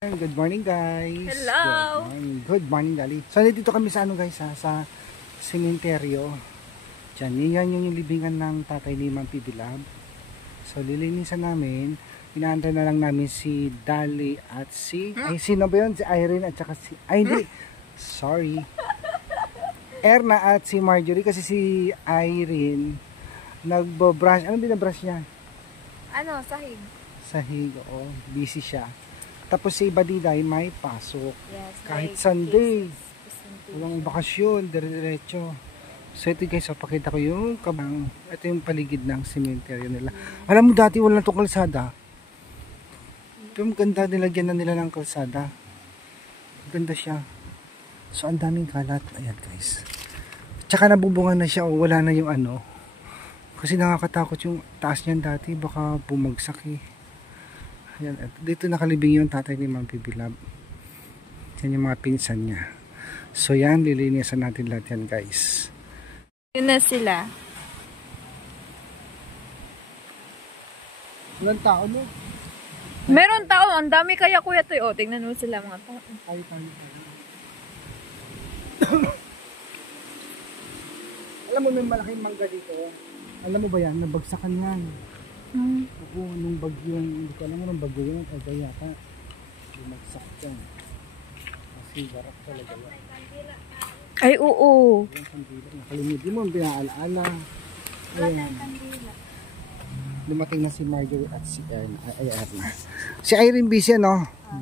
Good morning guys. Hello. Good morning Dali. So dito kami sa guys sa sementeryo. Diyan, yan yung libingan ng tatay ni Ma'am Pibilab. So lilinisan namin. Inaantay na lang namin si Dali at ay sino ba yun? Si Irene at saka hindi. Sorry. Erna at si Marjorie kasi si Irene nagbo-brush. Ano binabrush niya? Sahig. Sahig, oo. Busy siya. Tapos si Badiday may pasok. Yes, kahit Sunday. Walang bakasyon, dire-diretso. So ito guys, pakita ko yung kabang. Ito yung paligid ng sementeryo nila. Alam mo dati walang itong kalsada. Pero maganda, nilagyan na nila ng kalsada. Maganda siya. So ang daming kalat. Ayan guys. Tsaka nabubungan na siya o wala na yung Kasi nakakatakot yung taas niyan dati. Baka bumagsak eh. Ayan, dito nakalibing yung tatay ni Ma'am Pibilab. Yan yung mga pinsan niya. So yan, lilinisan natin lahat yan guys. Yun na sila. Walang tao no? Meron tao, ang dami kaya kuya to. O, tingnan mo sila mga tao. Ay. Alam mo may malaking mangga dito. Alam mo ba yan? Nabagsakan yan. Oo, nung bagyo, hindi ko alam mo nung bagyo yun, ay yata bumagsak yan. Kasi barak talaga yan. Ay, oo. Nakalimid mo, binaalaala. Dumating na si Marjorie at si Erna. Si Irene busy,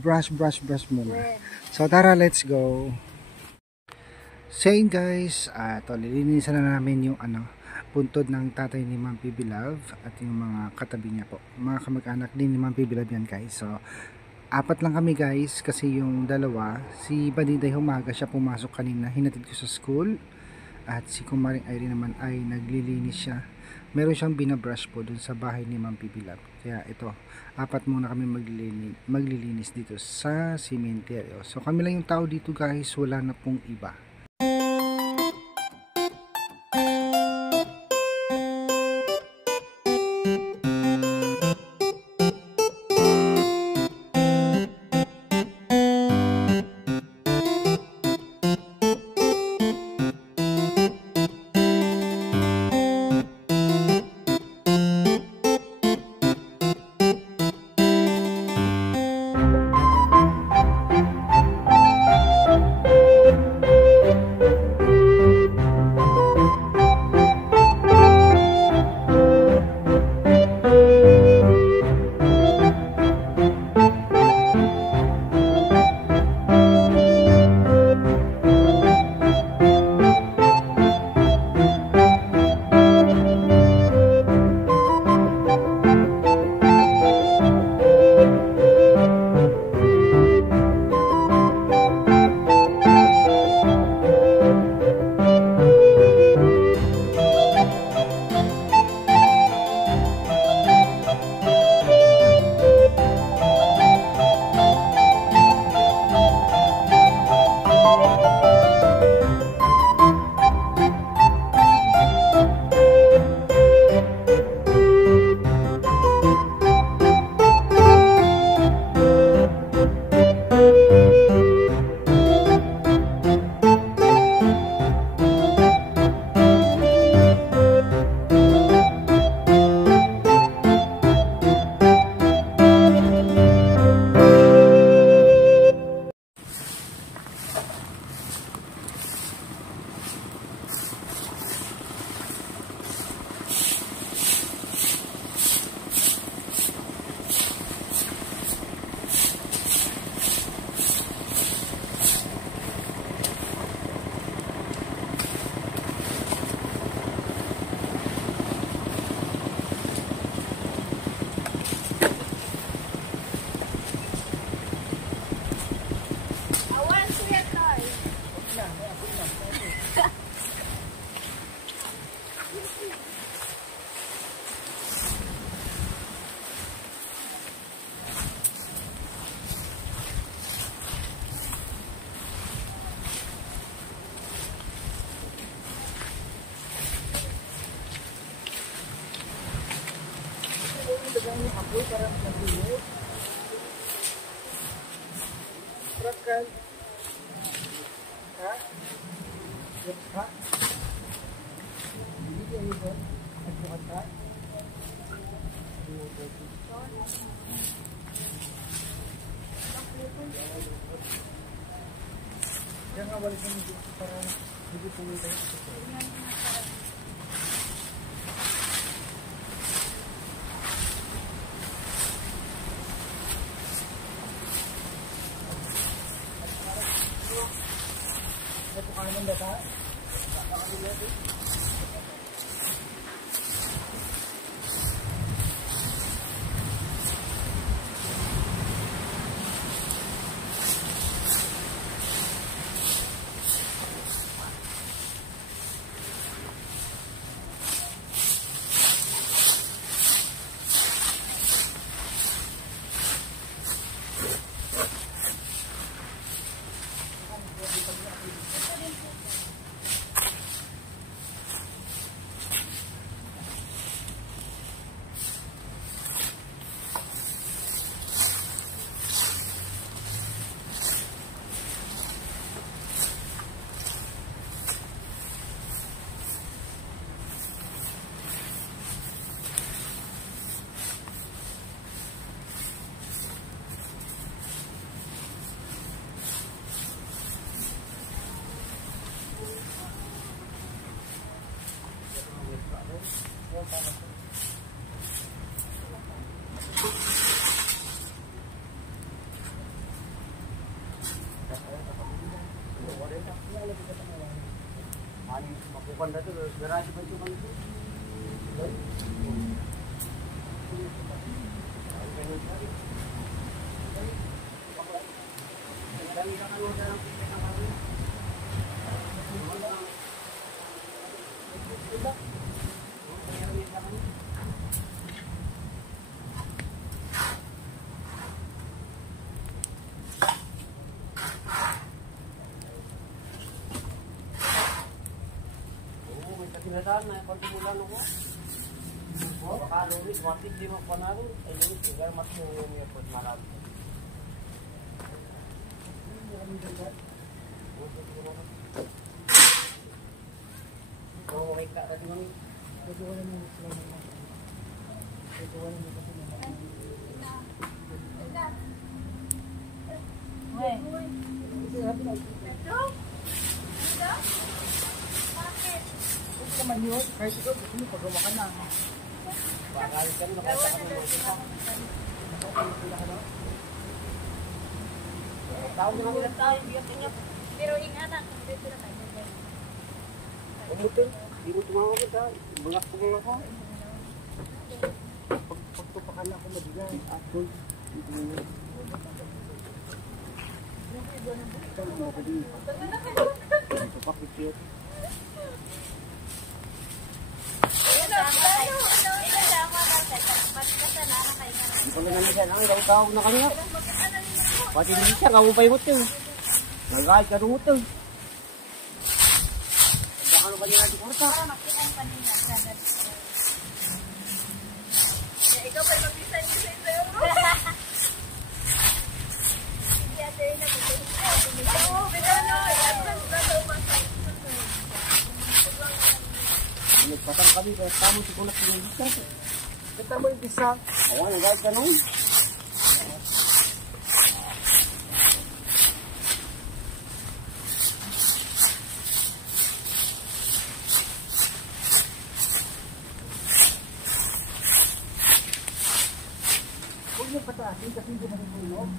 brush muna. So tara, let's go. So yun guys, lilinisan na namin yung puntod ng tatay ni Ma'am Pibilab at yung mga katabi niya po. Mga kamag-anak din ni Ma'am Pibilab yan guys. So, 4 lang kami guys kasi yung dalawa, si Badiday Humaga siya pumasok kanina, hinatid ko sa school. At si Kumaring Irene naman ay naglilinis siya. Meron siyang binabrush po dun sa bahay ni Ma'am Pibilab. Kaya ito, 4 muna kami maglilinis dito sa sementeryo. So, kami lang yung tao dito guys, wala na pong iba. Apoy para maglinis. Prakal. Ha? Ha? Hindi kayo ito. Nagbukat ka? Kaya nga wala kami dito para hindi pumunta yung ito. Ito kanan ba ta? Mapupunta to, garage pa ito man ito. Kinadaan na pagmulan ako. Baka lumis, watit di magpanalo. Ay lumis, sigar mas yung airport malabo. Oh, may ka rin mo. Pwede wala mo sila naman. Pwede wala mo kasi naman. Naman yun, kahit ikaw gusto mo pagawa ka na. Pagalit ka rin, nakita ka naman kita. Tao mo naman tao, biyak-inyak. Pero ingatan, dito na tayo. Umutin, hindi mo tumawag ka. Bulak ko lang ako. Pagtupakan ako madigan. Apple. Dito mo yun. Ito mo ako din. Ito pa kikiyot. Hindi ko na siya lang, daw-tawag na kanya. Pati hindi siya, kamupay mo ito. Nagahit ka rin mo ito. Baka ano ba niya natin kurta? Para makitaan pa nila. Ikaw pa mag-design ko sa ito yung room. Hindi ate rin ako. Oo, bitano. Advance na ito. Nagpatang kami, kaya tamo si Kunak pinagisa. Kita mo yung bisa. Ayan, nagahit ka nun. Huwag niyo pataasin kasi hindi naman tulog.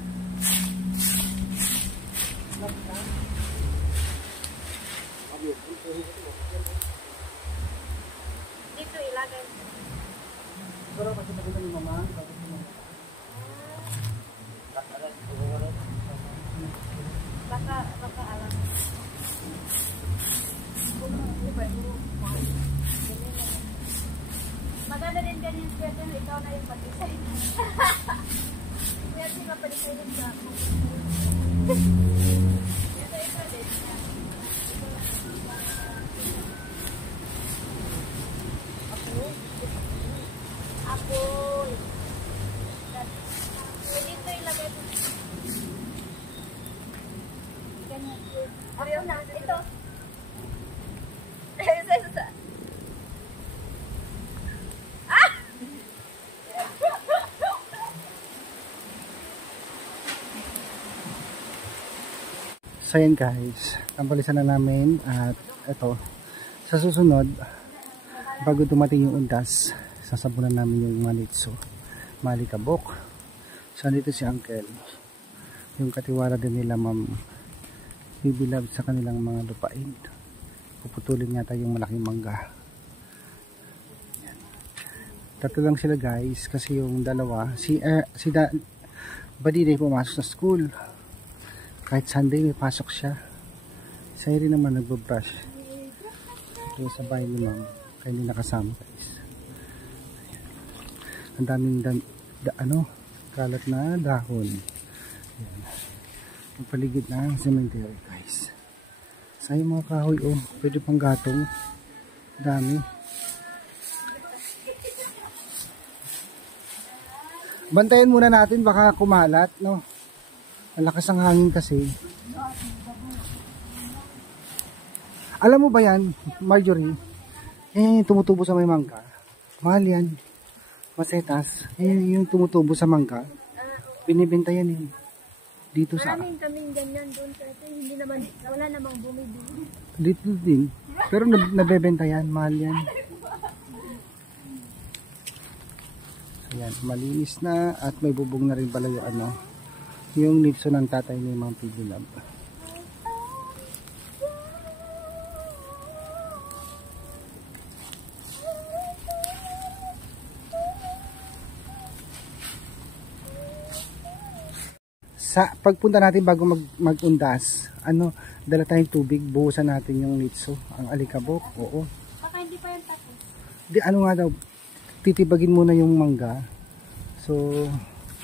Dito ilagay. Pero kasi nakita ni Mama, bakit mo? Baka alam. Maganda din ganyan siya din. Ikaw na yung pag-design. Kaya di ba pag-design sa ako? Ito din siya. Apoy. Dito ilagay ko. Ako na, ito. So yan guys, tampalisan na namin at ito, sa susunod, bago dumating yung undas, sasabunan namin yung malitso, malikabok. So nandito si Uncle, yung katiwala din nila Ma'am Bibilab sa kanilang mga lupain. Puputulin yata yung malaking mangga. Yan. Tatlo lang sila guys, kasi yung dalawa, si Badiday pumasok sa school. Kahit Sunday may pasok siya. Saya rin naman nagbabrush. Ito sa bahay ni Ma'am. Kaya hindi nakasama guys. Ayan. Ang daming kalat na dahon. Ayan. Ang paligid ng cemetery guys. Saya mga kahoy oh. Pwede pang gatong. Dami. Bantayan muna natin baka kumalat no. Malakas ang hangin kasi. Alam mo ba yan, Marjorie? Tumutubo sa may mangga. Mahal yan. Masetas. Yung tumutubo sa mangga. Binibenta yan eh. Dito sa... Maraming kaming ganyan doon kasi hindi naman, wala namang bumibili. Dito din. Pero nabebenta yan. Mahal yan. So yan, malinis na at may bubong na rin pala yung nitso ng tatay ni Ma'am Bibilab. Sa pagpunta natin bago magundas, dala tayong tubig, buhusan natin yung nitso, ang alikabok. Oo. Baka hindi pa yan tapos. Di nga daw, titibagin muna yung mangga. So,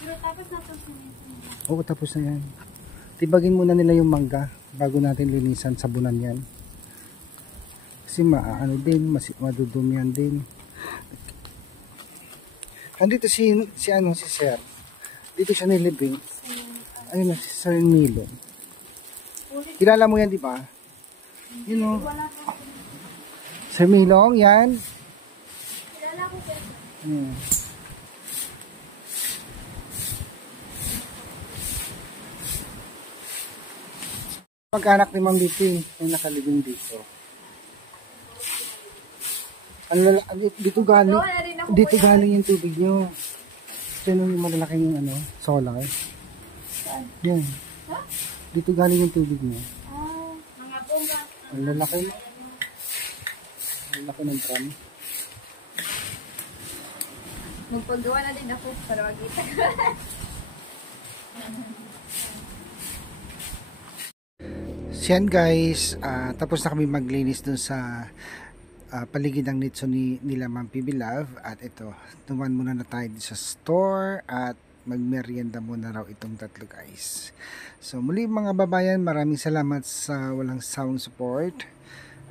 Pero tapos na ito. oo, tapos na yan. Tibagin muna nila yung mangga bago natin linisan, sabunan yan. Kasi madudumihan din. Andito si Sir. Dito siya nilibing. Ayun na, si Sir Milo. Kilala mo yan, di ba? You know. Sir Milong, yan. Kilala ko siya. Pag-anak ni Ma'am dito yung nakalibing dito. Dito galing yung tubig nyo. Ito yung malalaking solar. Yan. Dito galing yung tubig nyo. Mga bunga. Ang lalaki. Ang laki ng drum. Magpagawa na din ako para magkita. Yan guys, tapos na kami maglinis dun sa paligid ng nitso nila Ma'am Bibilab. At ito, tuman muna na tayo sa store at magmerienda muna raw itong tatlo guys. So muli mga babayan, maraming salamat sa walang sawang support.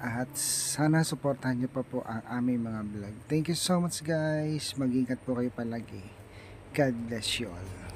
At sana supportahan nyo pa po ang aming mga vlog. Thank you so much guys. Mag-ingat po kayo palagi. God bless you all.